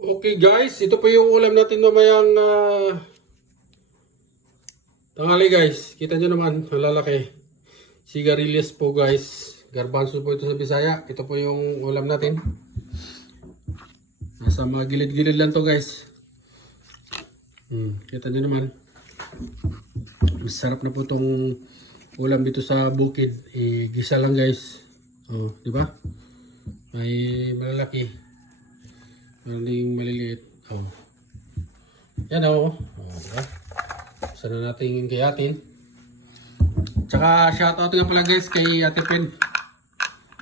Okay guys, ito po yung ulam natin mamayang tanghali guys. Kita nyo naman, ang lalaki. Sigarilyas po guys. Garbanzo po ito sa Bisaya. Ito po yung ulam natin. Nasa mga gilid-gilid lang to guys. Kita nyo naman. Masarap na po tong ulam dito sa bukid. Gisa lang guys. Oh, di ba? May malalaki. Meron ding maliliit. Oh. Yan o. Diba? Sana natin gayatin. Tsaka shoutout nga pala guys kay Ate Pen.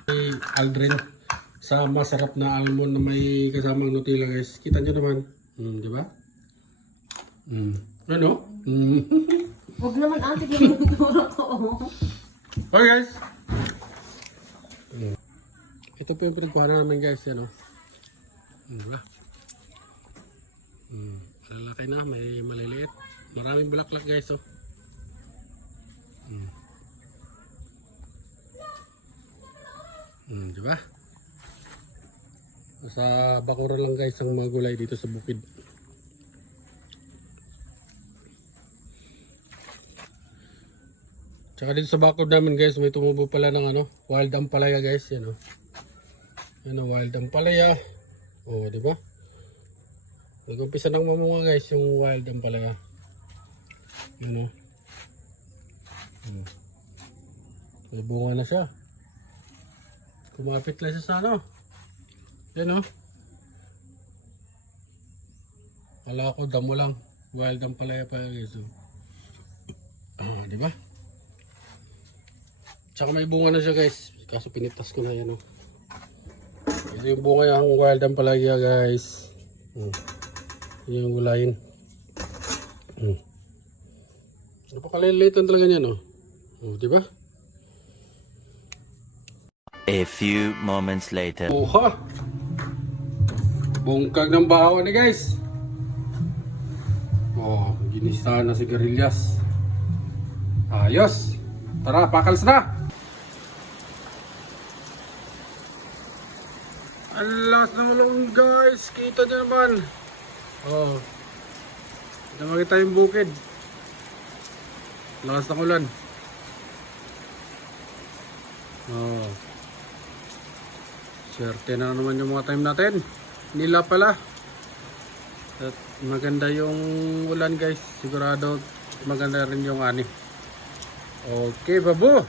Kay Aldrin. Sa masarap na almond na may kasamang Nutella guys. Kita nyo naman. Diba? Ano? Huwag naman ate ginuturo ko. Okay guys. Ito po yung pinagkuhanan namin guys. Yan o. Diba? Lalaki na, may maliliit. Maraming bulaklak guys, oh. Diba? Sa bakuran lang guys ang mga gulay dito sa bukid. Tsaka dito sa bakod namin guys, may tumubo pala ng wild ampalaya guys, yan oh. Yan oh, wild ampalaya. Oh, di ba? Nag-umpisa ng mamunga guys yung wild ampalaya. Ano? May bunga na siya. Kumapit lang siya sa ano. Yan oh. Kala ko damo lang. Wild ampalaya pa guys. Oh. Di ba? Tsaka may bunga na siya guys. Kaso pinitas ko na yan oh. Ito yung bunga yung wild ampalaya guys. Ito yung gulayin. Napakalilitan talaga niyan oh. Diba? A few moments later. Oha! Bungkag ng bahaw ni guys. Oh, ginisa na sigarilyas. Ayos! Tara, pakals na! Alas na malong guys, kita nyo naman. Oh. Hindi makita yung bukid. Lakas ng ulan. Oh. Swerte na naman yung mga time natin. Nila pala. At maganda yung ulan guys. Sigurado maganda rin yung ani. Okay, babu.